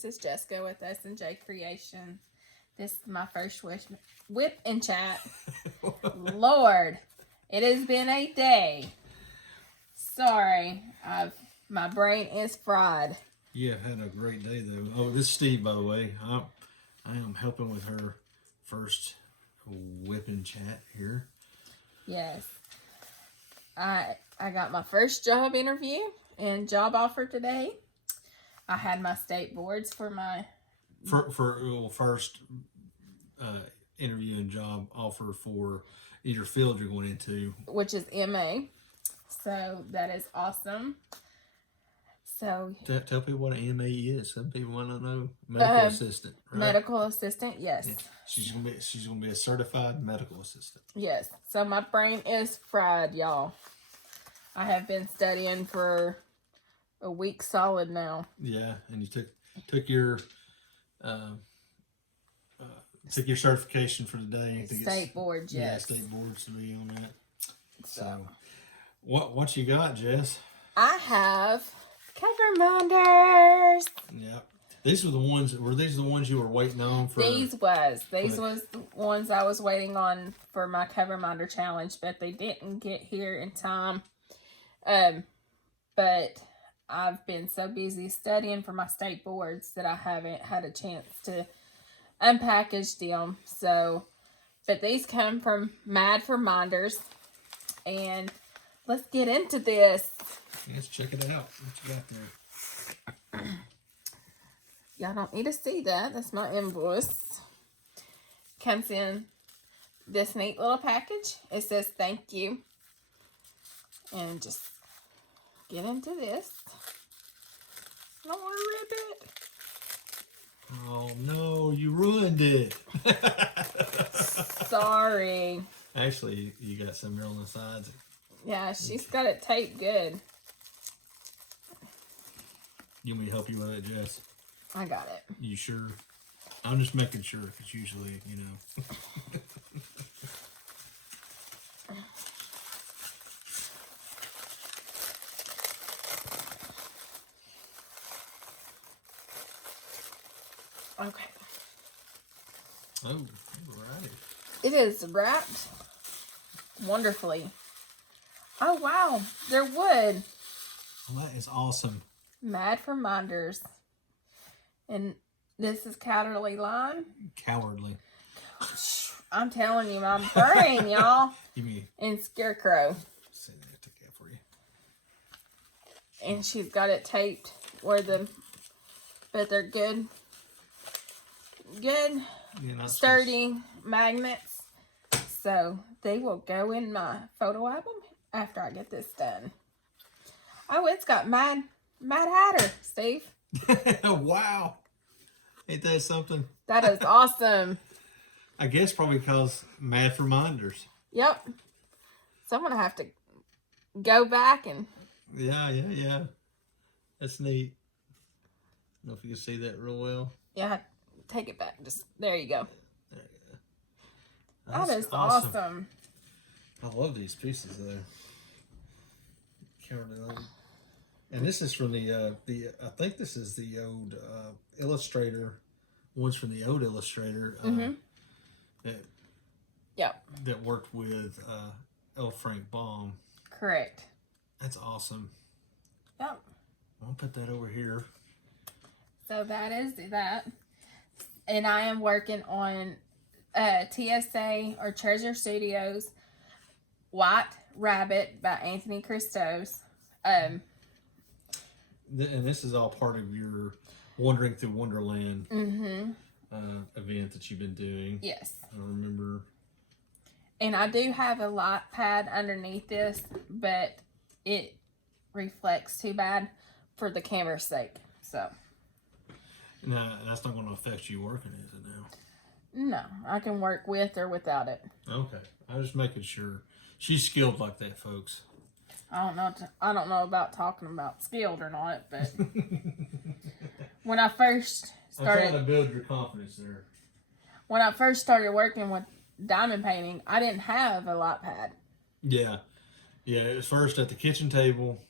This is Jessica with S&J Creations. This is my first Wip and Chat. Lord, it has been a day. Sorry, my brain is fried. Yeah, I've had a great day though. Oh, this is Steve, by the way. I am helping with her first Wip and Chat here. Yes. I got my first job interview and job offer today. I had my state boards for my first interview and job offer for either field you're going into, which is MA. So that is awesome. So tell people what an MA is. Some people might not know. Medical assistant. Right? Medical assistant, yes. Yeah. She's gonna be a certified medical assistant. Yes. So my brain is fried, y'all. I have been studying for a week solid now. Yeah, and you took your certification for the day. State boards, yes. Yeah, state boards to be on that. So what you got, Jess? I have cover minders. Yep. These were the ones. Were these the ones you were waiting on for? These was the ones I was waiting on for my cover minder challenge, but they didn't get here in time. But I've been so busy studying for my state boards that I haven't had a chance to unpackage them. So, but these come from Mad for Minders, and let's get into this. Let's check it out. What you got there? Y'all don't need to see that. That's my invoice. Comes in this neat little package. It says thank you. And just get into this. I don't want to rip it. Oh no, you ruined it. Sorry. Actually, you got some here on the sides. Yeah, she's got it taped good. You want me to help you with it, Jess? I got it. You sure? I'm just making sure, because usually, you know. Okay. Oh, right. It is wrapped wonderfully. Oh, wow. They're wood. Well, that is awesome. Mad for Minders. And this is Cowardly Lion. Cowardly. I'm telling you, my brain, y'all. You mean? And Scarecrow. Say that, I took that for you. And she's got it taped but they're good. Good, sturdy magnets. So they will go in my photo album after I get this done. Oh, it's got Mad Hatter, Steve. Wow. Ain't that something? That is awesome. I guess probably because Mad for Minders. Yep. So I'm going to have to go back and... Yeah. That's neat. I don't know if you can see that real well. Yeah, take it back. Just there you go. There you go. That is awesome. I love these pieces though. And this is from the I think this is the old Illustrator. One's from the old Illustrator. That worked with L. Frank Baum. Correct. That's awesome. Yep. I'll put that over here. So that is that. And I am working on TSA or Treasure Studios White Rabbit by Anthony Christou. And this is all part of your Wandering Through Wonderland event that you've been doing. Yes. I remember. And I do have a light pad underneath this, but it reflects too bad for the camera's sake. So. No, that's not going to affect you working, is it now? No, I can work with or without it. Okay. I was just making sure. She's skilled like that, folks. I don't know about talking about skilled or not, but when I first started... I'm trying to build your confidence there. When I first started working with diamond painting, I didn't have a light pad. Yeah. It was first at the kitchen table.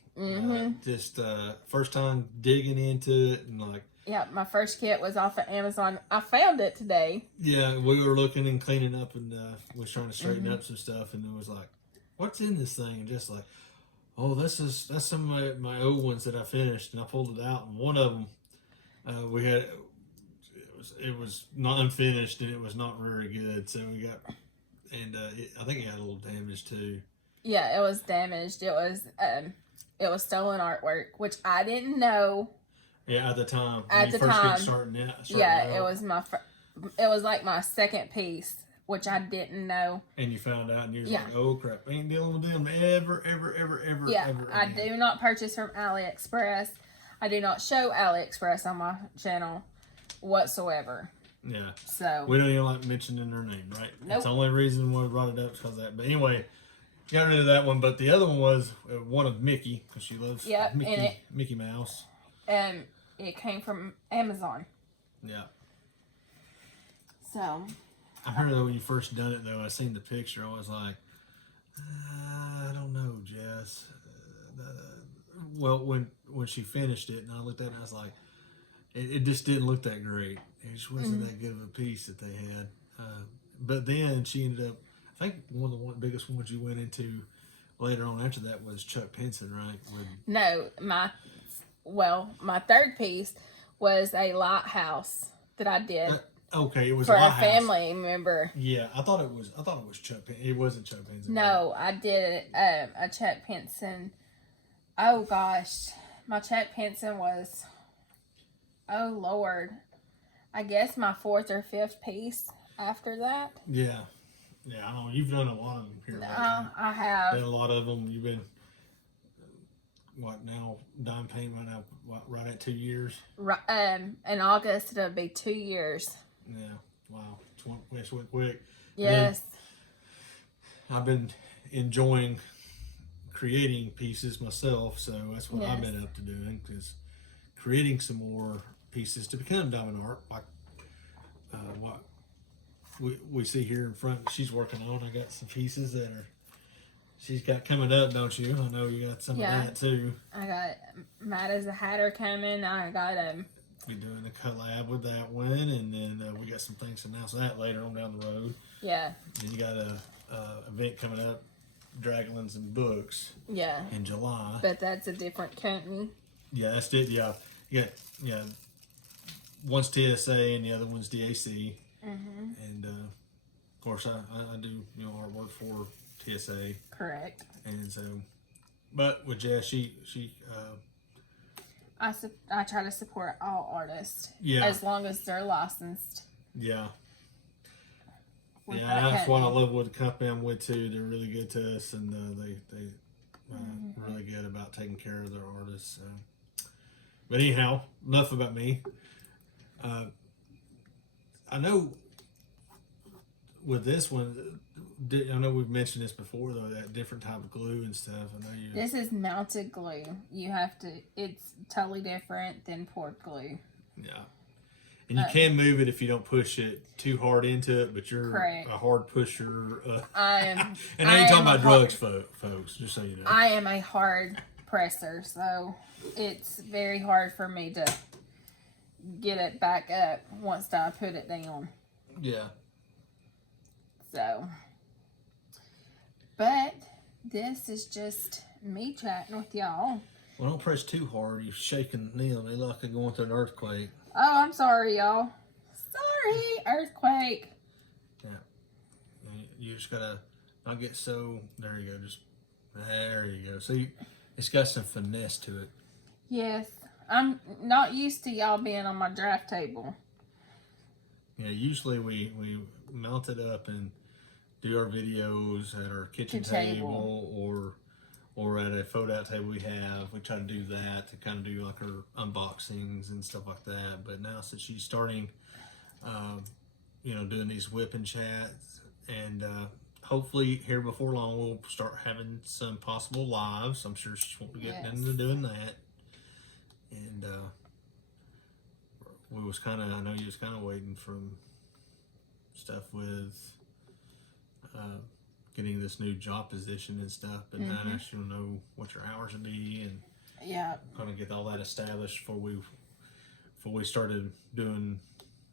Just first time digging into it and like Yeah, my first kit was off of Amazon. I found it today. Yeah, we were looking and cleaning up, and was trying to straighten up some stuff, and it was like, "What's in this thing?" And just like, "Oh, that's some of my old ones that I finished," and I pulled it out, and one of them we had it was not unfinished, and it was not very good, so we got, and I think it got a little damaged too. Yeah, it was damaged. It was stolen artwork, which I didn't know. Yeah, at the time. At the first time. Starting out, It was it was like my second piece, which I didn't know. And you found out, and you were like, "Oh crap! I ain't dealing with them ever." Yeah, ever I again. do not purchase from AliExpress. I do not show AliExpress on my channel whatsoever. Yeah. So we don't even like mentioning their name, right? Nope. That's the only reason why we brought it up because of that. But anyway, got rid of that one. But the other one was one of Mickey, because she loves Mickey Mouse. And it came from Amazon. Yeah. So I heard that when you first done it, though, I seen the picture. I was like, I don't know, Jess. Well, when she finished it, and I looked at it, and I was like, it just didn't look that great. It just wasn't that good of a piece that they had. But then she ended up, I think one of the biggest ones you went into later on after that was Chuck Pinson, right? No, my third piece was a lighthouse that I did. Okay, it was for a family member. Yeah, I thought it was Chuck Pinson. It wasn't Chuck Pinson. No, I did a Chuck Pinson. Oh gosh, my Chuck Pinson was, oh Lord, I guess my fourth or fifth piece after that. Yeah, I know you've done a lot of them here. I have done a lot of them. You've been what now? Dime paint right now? Right at 2 years? Right. In August it'll be 2 years. Yeah. Wow. It went quick. Yes. I've been enjoying creating pieces myself, so that's what I've been up to doing, is creating some more pieces to become diamond art, like what we see here in front. She's working on. I got some pieces that she's got coming up, don't you? I know you got some of that too. I got Matt as a Hatter coming. I got we're doing a collab with that one, and then we got some things to announce that later on down the road. Yeah. And you got a event coming up, Dragonlands and Books. Yeah. In July. But that's a different company. Yeah, that's it. Yeah. One's TSA and the other one's DAC. Mm-hmm. And of course, I do artwork for TSA. Correct. And so, but with Jess, she I try to support all artists. Yeah. As long as they're licensed. Yeah. Yeah, that's what I love with the company I'm with too. They're really good to us, and they really good about taking care of their artists. So. But anyhow, enough about me. I know with this one, I know we've mentioned this before though, that different type of glue and stuff. I know you. This is melted glue. You have to. It's totally different than poured glue. Yeah. And you can move it if you don't push it too hard into it, but you're correct. A hard pusher. I am. And I ain't talking about drugs, folks, just so you know. I am a hard presser, so it's very hard for me to get it back up once I put it down. Yeah. So, but this is just me chatting with y'all. Well, don't press too hard. You're shaking them. They like they're going through an earthquake. Oh, I'm sorry, y'all. Sorry, earthquake. Yeah. You just gotta not get so. There you go. There you go. See, it's got some finesse to it. Yes, I'm not used to y'all being on my draft table. Yeah, usually we mount it up and do our videos at our kitchen table or at a fold-out table we have. We try to do that to kind of do like our unboxings and stuff like that. But now since she's starting, doing these Wip and Chats, and hopefully here before long we'll start having some possible lives. I'm sure she's wanting to get into doing that. And I know you was kind of waiting from stuff with getting this new job position and stuff, but now I actually know what your hours will be, and yeah, kind of get all that established before before we started doing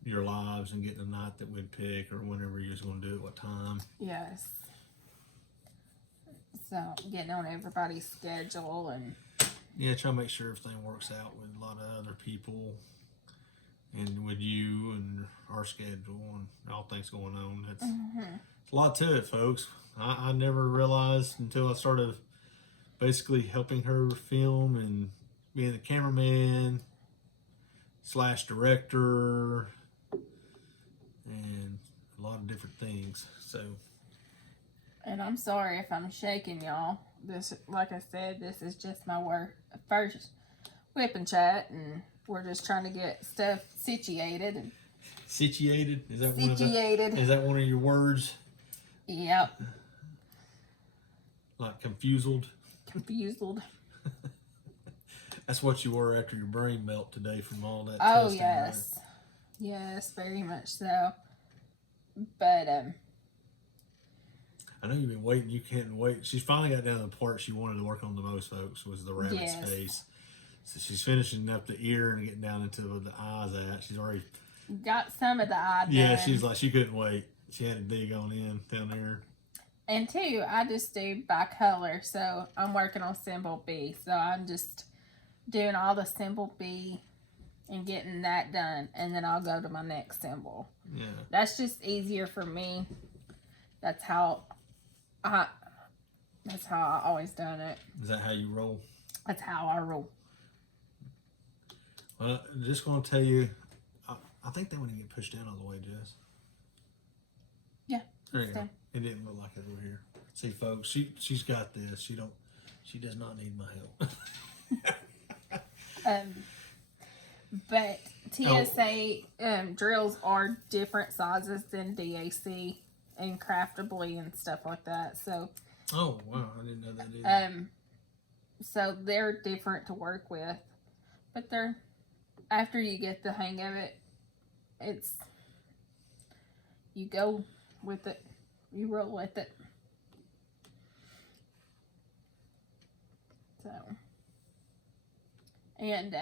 your lives and getting a night that we'd pick or whenever you was going to do it, what time. Yes. So getting on everybody's schedule and yeah, try to make sure everything works out with a lot of other people and with you and our schedule and all things going on. It's a lot to it, folks. I never realized until I started basically helping her film and being the cameraman / director and a lot of different things. So, and I'm sorry if I'm shaking y'all. This, like I said, this is just my first Wip and Chat, and we're just trying to get stuff situated. And situated? Is that one of your words? Yep. Like confused? Confused. That's what you were after your brain melt today from all that Oh, testing, yes. right? Yes, very much so. But, I know you've been waiting. You can't wait. She's finally got down to the part she wanted to work on the most, folks, was the rabbit's face. So she's finishing up the ear and getting down into the eyes at. She's already got some of the eye done. Yeah, she's like, she couldn't wait. She had to dig on in down there. And two, I just do by color. So I'm working on symbol B. So I'm just doing all the symbol B and getting that done. And then I'll go to my next symbol. Yeah. That's just easier for me. That's how I always done it. Is that how you roll? That's how I roll. Well, I'm just going to tell you, I think that one didn't get pushed down all the way, Jess. Yeah. There you go. It didn't look like it over here. See, folks, she's got this. She does not need my help. But TSA drills are different sizes than DAC and craftably and stuff like that. So. Oh wow, I didn't know that either. So they're different to work with, but they're after you get the hang of it, it's you go with it, you roll with it. So, and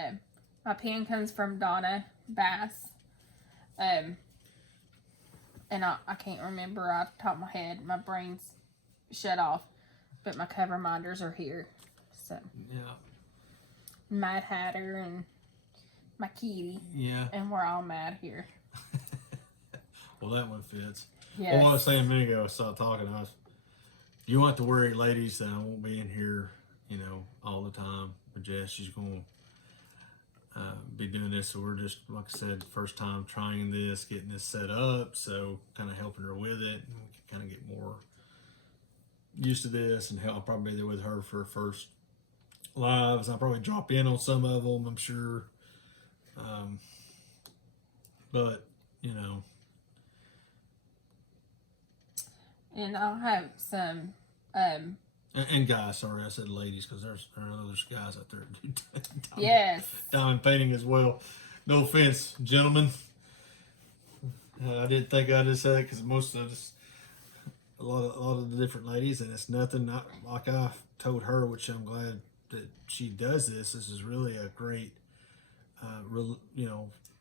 my pen comes from Donna Bass, and I can't remember off the top of my head. My brain's shut off, but my cover minders are here. So yeah, Mad Hatter and my kitty. Yeah, and we're all mad here. Well, that one fits. Yes. Well, what I was saying a minute ago, I started talking. You won't have to worry, ladies, that I won't be in here, all the time. But Jess, she's going to be doing this. So we're just, like I said, first time trying this, getting this set up. So kind of helping her with it. And we can kind of get more used to this. And I'll probably be there with her for her first lives. I'll probably drop in on some of them, I'm sure. But, And I'll have some. And guys, sorry, I said ladies because there's guys out there that do diamond painting as well. No offense, gentlemen. I didn't think I just said it because most of us, a lot of the different ladies, and it's nothing like I told her, which I'm glad that she does this. This is really a great,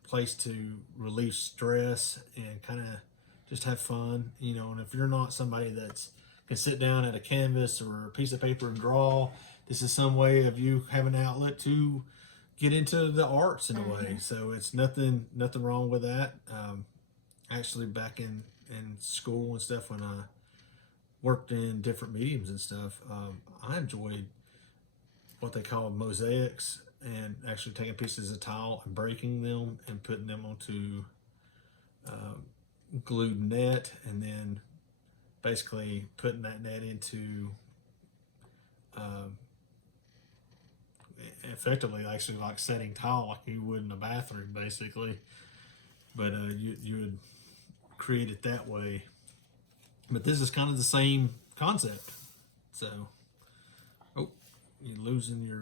place to relieve stress and kind of just have fun, and if you're not somebody that's can sit down at a canvas or a piece of paper and draw, this is some way of you having an outlet to get into the arts in a way. So it's nothing wrong with that. Actually, back in school and stuff, when I worked in different mediums and stuff, I enjoyed what they call mosaics, and actually taking pieces of tile and breaking them and putting them onto glued net, and then basically putting that net into effectively actually like setting tile like you would in a bathroom basically, but you would create it that way. But this is kind of the same concept. So you're losing your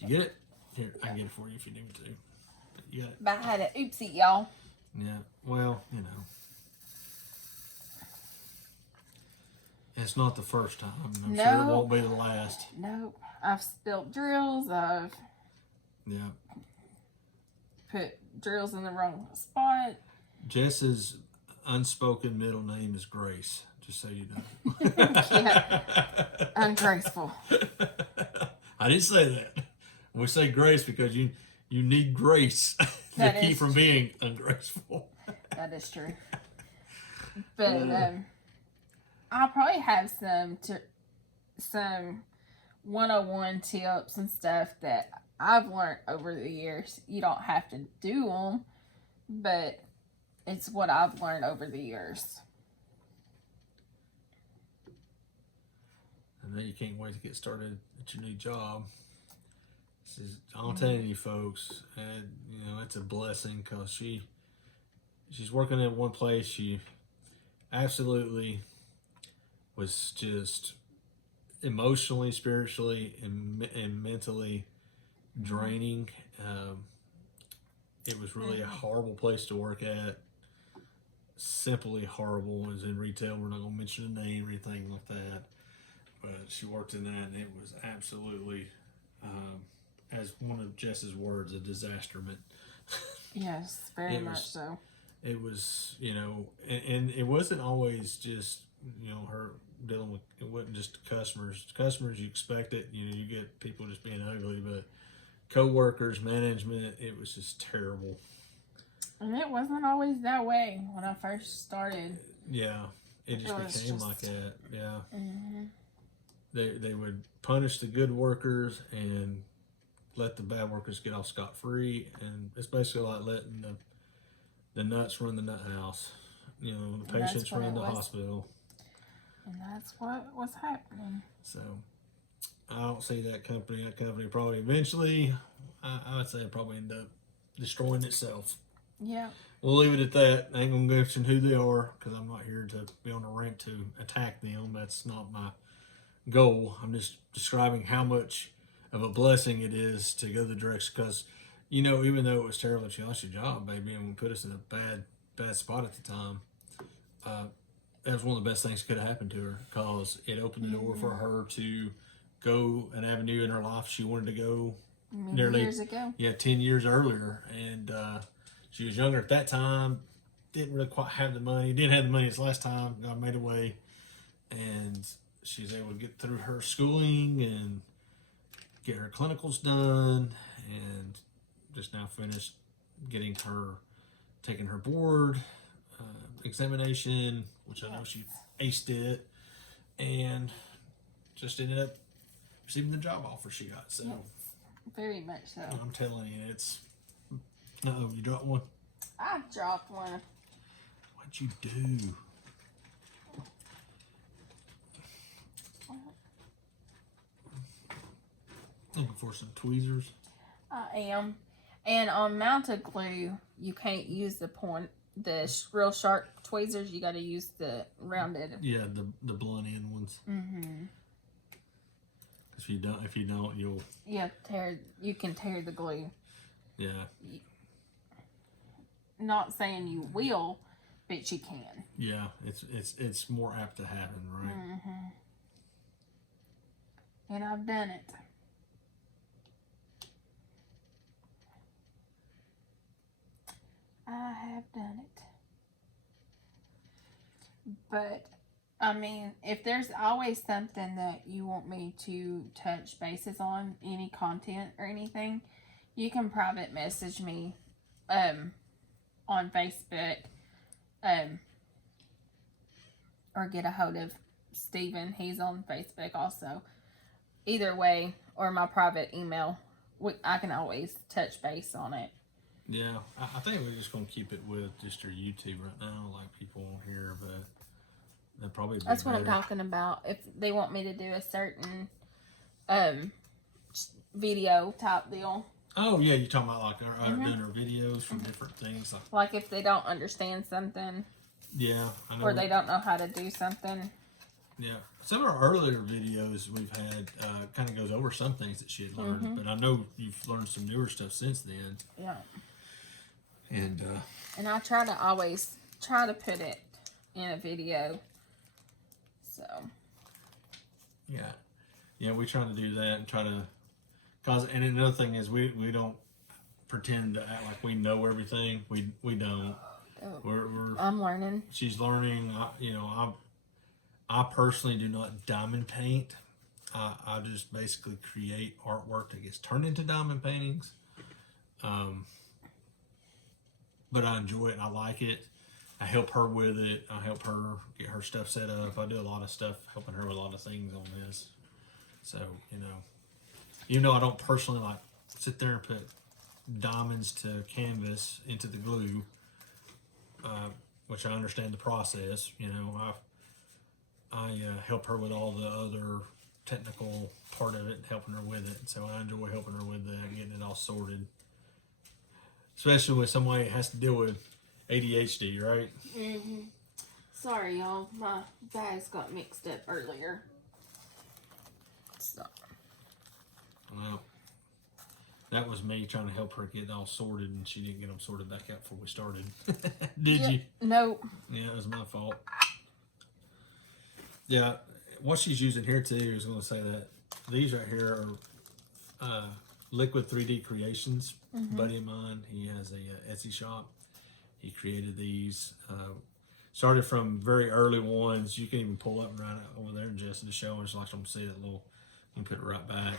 did you get it? Here, I can get it for you if you need me to. You got it. But I had an oopsie, y'all. Yeah, well, it's not the first time. I'm sure it won't be the last. Nope. I've spilt drills. Yeah. put drills in the wrong spot. Jess's unspoken middle name is Grace, just so you know. Yeah, ungraceful. I didn't say that. We say grace because you need grace to keep from being ungraceful. That is true. But I'll probably have some 101 tips and stuff that I've learned over the years. You don't have to do them, but it's what I've learned over the years. And then you can't wait to get started at your new job. I'm telling you, folks, and it's a blessing because she's working at one place. She absolutely was just emotionally, spiritually, and mentally draining. It was really a horrible place to work at. Simply horrible. It was in retail. We're not going to mention a name or anything like that. But she worked in that, and it was absolutely, as one of Jess's words, a disasterment. Yes, very much so. It was, and it wasn't always just, her dealing with, it wasn't just customers. Customers, you expect it. You get people just being ugly, but co-workers, management, it was just terrible. And it wasn't always that way when I first started. Yeah, it just became like that. Yeah. Mm-hmm. They would punish the good workers and let the bad workers get off scot-free, and it's basically like letting the nuts run the nut house. The patients run the hospital. And that's what was happening. So I don't see that company. That company probably eventually, I would say, it probably end up destroying itself. Yeah. We'll leave it at that. I ain't gonna mention who they are because I'm not here to be on a rant to attack them. That's not my goal. I'm just describing how much of a blessing it is to go the direction, because even though it was terrible that she lost your job, baby, and put us in a bad spot at the time, that was one of the best things that could have happened to her, because it opened the door for her to go an avenue in her life she wanted to go years ago. Yeah, 10 years earlier. And she was younger at that time, didn't really quite have the money, didn't have the money this last time, God made a way, and she was able to get through her schooling and get her clinicals done, and just now finished taking her board examination, which I know she aced it, and just ended up receiving the job offer she got. So very much so. I'm telling you, it's you dropped one. I dropped one. What'd you do? Looking for some tweezers. I am. And on mounted glue, you can't use the real sharp tweezers. You got to use the rounded. Yeah, the blunt end ones. Mm-hmm. If you don't, you'll. Yeah, you can tear the glue. Yeah. Not saying you will, but you can. Yeah, it's more apt to happen, right? Mm-hmm. And I've done it. I have done it. But, I mean, if there's always something that you want me to touch bases on, any content or anything, you can private message me on Facebook or get a hold of Steven. He's on Facebook also. Either way, or my private email, I can always touch base on it. Yeah, I think we're just going to keep it with just our YouTube right now, like people won't hear, but that'd probably be That's better. what I'm talking about. If they want me to do a certain video type deal. Oh, yeah, you're talking about like doing our videos from different things. Like if they don't understand something. Yeah, I know. Or they don't know how to do something. Yeah. Some of our earlier videos we've had kind of goes over some things that she had learned, but I know you've learned some newer stuff since then. Yeah. And I try to always put it in a video. So. Yeah, we try to do that and try to, and another thing is we don't pretend to act like we know everything. We don't. I'm learning. She's learning. I personally do not diamond paint. I just basically create artwork that gets turned into diamond paintings. But I enjoy it and I like it. I help her with it. I help her get her stuff set up. I do a lot of stuff helping her with a lot of things on this. So, even though I don't personally like sit there and put diamonds to canvas into the glue, which I understand the process, I help her with all the other technical part of it, helping her with it. So I enjoy helping her with that, getting it all sorted. Especially with somebody that has to deal with ADHD, right? Mm-hmm. Sorry, y'all. My bags got mixed up earlier. So. Well, that was me trying to help her get all sorted, and she didn't get them sorted back out before we started. Did you? No. Yeah, it was my fault. Yeah, what she's using here too, I was going to say that these right here are Liquid 3D Creations. Mm-hmm. Buddy of mine, he has a Etsy shop. He created these. Started from very early ones. You can even pull up and right over there just to show. Just like I'm see that little. You can put it right back.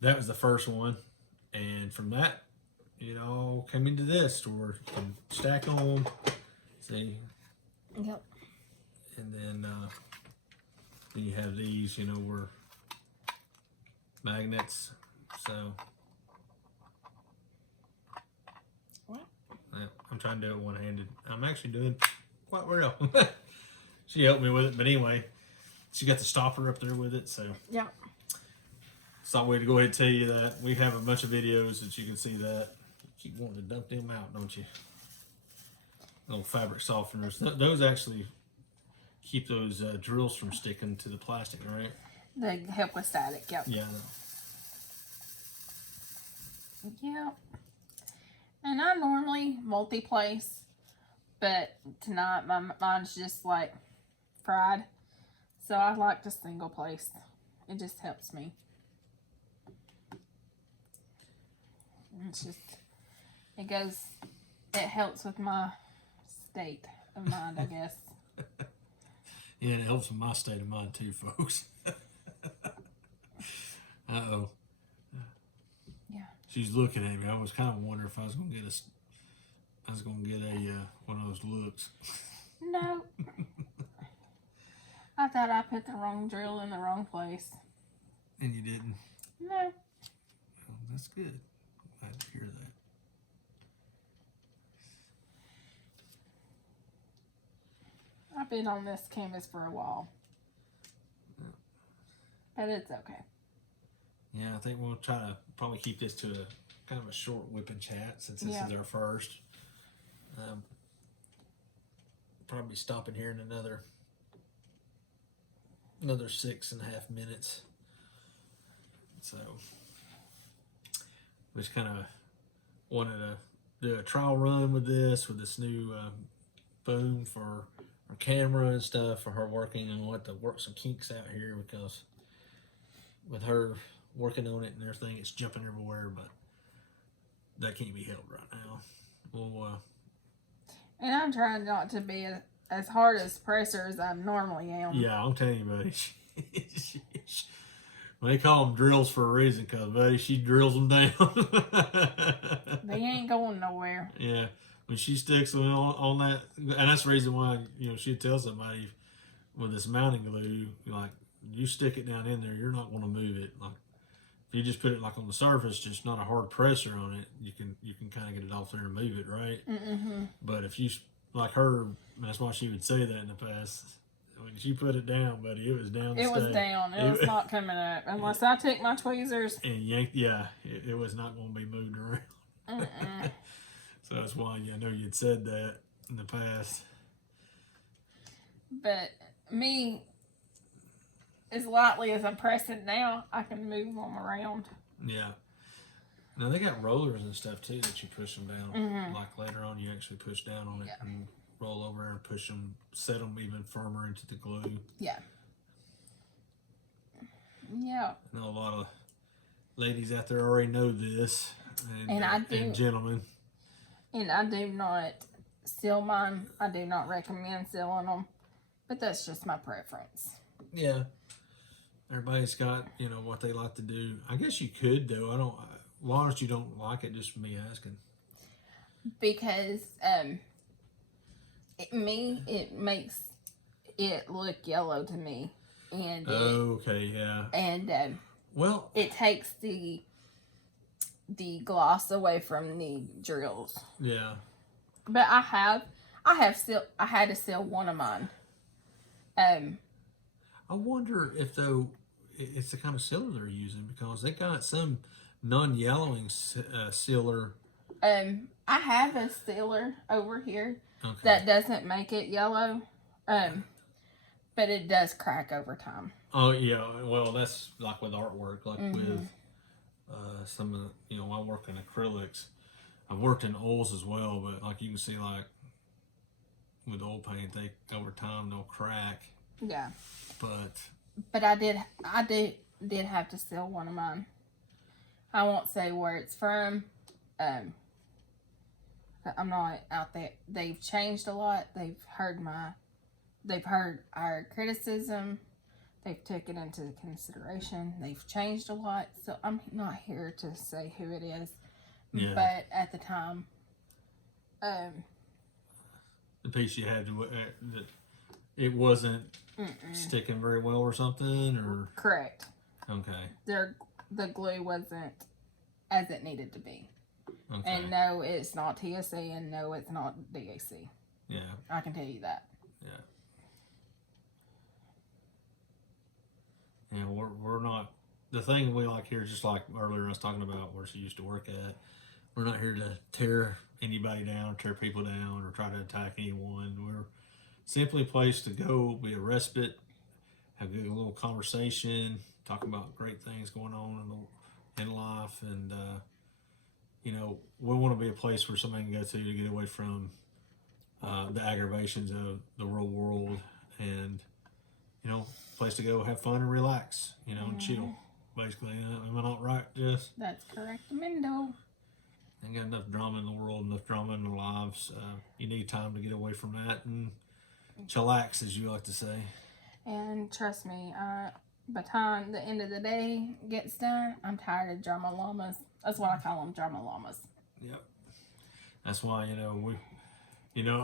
That was the first one, and from that, came into this where you can stack on. See. Yep. And then you have these, were magnets. So. I'm trying to do it one-handed. I'm actually doing quite well. She helped me with it, but anyway, she got the stopper up there with it, so yeah. It's not way to go ahead and tell you that. We have a bunch of videos that you can see that. You keep wanting to dump them out, don't you? Little fabric softeners. Those actually keep those drills from sticking to the plastic, right? They help with static, yep. Yeah. Yeah. And I normally multi-place, but tonight mine's just like fried. So I like to single place. It just helps me. It helps with my state of mind, I guess. Yeah, it helps with my state of mind too, folks. Uh-oh. Yeah. She's looking at me. I was kind of wondering if I was going to get a one of those looks. No. I thought I put the wrong drill in the wrong place. And you didn't? No. Well, that's good. Glad to hear that. I've been on this canvas for a while. Yeah. But it's okay. Yeah, I think we'll try to probably keep this to a kind of a short whip and chat since this is our first. Probably stopping here in another 6.5 minutes. So we just kind of wanted to do a trial run with this new boom for our camera and stuff for her working, and we'll have to work some kinks out here because with her working on it and everything, it's jumping everywhere, but that can't be helped right now. We'll and I'm trying not to be as hard as presser as I normally am. yeah, I'm telling you, buddy. They call them drills for a reason, because, buddy, she drills them down. They ain't going nowhere. Yeah. When she sticks on that, and that's the reason why, she'd tell somebody with this mounting glue, like, you stick it down in there, you're not going to move it. Like, if you just put it like on the surface, just not a hard pressure on it, you can kind of get it off there and move it, right? Mm-hmm. But if you, like her, that's why she would say that in the past. When she put it down, buddy, it was down. It was down. It was not coming up unless I took my tweezers and yanked. Yeah, it was not going to be moved around. So that's why I know you'd said that in the past. But me, as lightly as I'm pressing now, I can move them around. Yeah. Now they got rollers and stuff too that you push them down. Mm-hmm. Like later on, you actually push down on it and roll over and push them, set them even firmer into the glue. Yeah. Yeah. I know a lot of ladies out there already know this. And I do, and gentlemen. and I do not seal mine. I do not recommend sealing them, but that's just my preference. Yeah. Everybody's got, what they like to do. I guess you could, though. As long as you don't like it, just me asking. Because it makes it look yellow to me, and okay, yeah. And well, it takes the gloss away from the drills. Yeah. But I had to seal one of mine. I wonder if though it's the kind of sealer they're using, because they got some non-yellowing sealer. I have a sealer over here Okay. that doesn't make it yellow, but it does crack over time. Oh yeah, well that's like with artwork, like with some of the, I work in acrylics. I've worked in oils as well, but like you can see, like with oil paint, they over time they'll crack. Yeah. But I did have to seal one of mine. I won't say where it's from. I'm not out there. They've changed a lot. They've heard our criticism. They've taken into consideration. They've changed a lot. So I'm not here to say who it is. Yeah. But at the time, the piece you had it wasn't sticking very well or something, or correct. Okay. The glue wasn't as it needed to be. Okay. And no, it's not TSA, and no, it's not DAC. Yeah. I can tell you that. Yeah. And we're not, the thing we like here, just like earlier I was talking about where she used to work at, we're not here to tear anybody down, tear people down, or try to attack anyone. We're simply a place to go, be a respite, have a little conversation, talk about great things going on in life, and we want to be a place where somebody can go to get away from the aggravations of the real world, and place to go have fun and relax, and chill. Basically, am I not right, Jess? That's correct, Mendo. Ain't got enough drama in the world, enough drama in our lives. You need time to get away from that and chillax, as you like to say. And trust me, by the time the end of the day gets done, I'm tired of drama llamas. That's what I call them, drama llamas. Yep. That's why, and I'm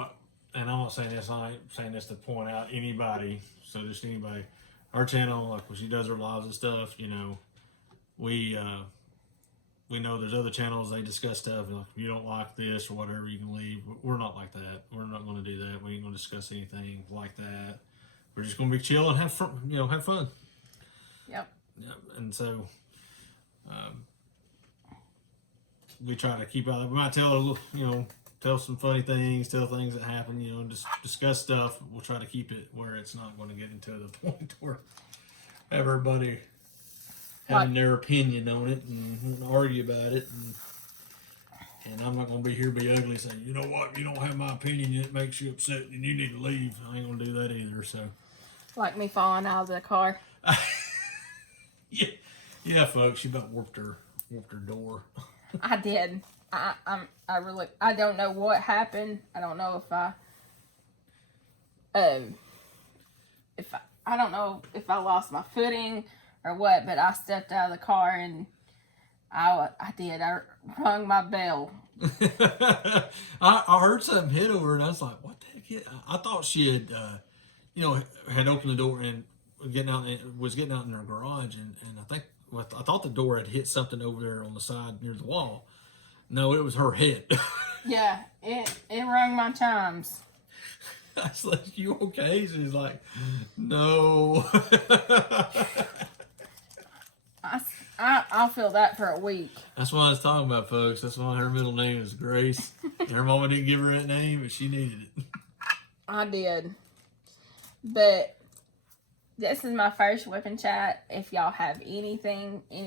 not saying this, I ain't saying this to point out anybody, so just anybody. Our channel, like when she does her lives and stuff, we know there's other channels, they discuss stuff, and like, if you don't like this or whatever, you can leave. We're not like that. We're not going to do that. We ain't going to discuss anything like that. We're just going to be chill and have fun, have fun. Yep. And so, we try to keep out. We might tell tell some funny things, tell things that happen, just discuss stuff. We'll try to keep it where it's not going to get into the point where everybody having their opinion on it and argue about it, and I'm not going to be here be ugly saying, you know what, you don't have my opinion, it makes you upset and you need to leave. I ain't going to do that either. So, like me falling out of the car. yeah, folks, she about warped her door. I did. I don't know what happened. I don't know I don't know if I lost my footing or what, but I stepped out of the car and I rung my bell. I heard something hit over and I was like, what the heck? I thought she had, had opened the door and was getting out in her garage, and I thought the door had hit something over there on the side near the wall. No, it was her head. Yeah, it rang my chimes. I was like, you okay? She's like, no. I'll feel that for a week. That's what I was talking about, folks. That's why her middle name is Grace. Her mama didn't give her that name, but she needed it. I did. But this is my first Wip and Chat. If y'all have any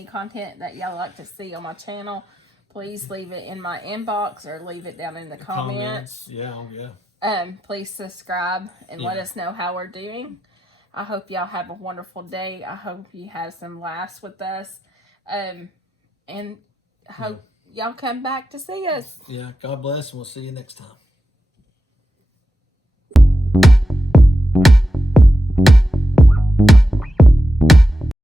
content that y'all like to see on my channel, please leave it in my inbox or leave it down in the comments. Yeah. Please subscribe and let us know how we're doing. I hope y'all have a wonderful day. I hope you have some laughs with us. And hope y'all come back to see us. Yeah, God bless, and we'll see you next time.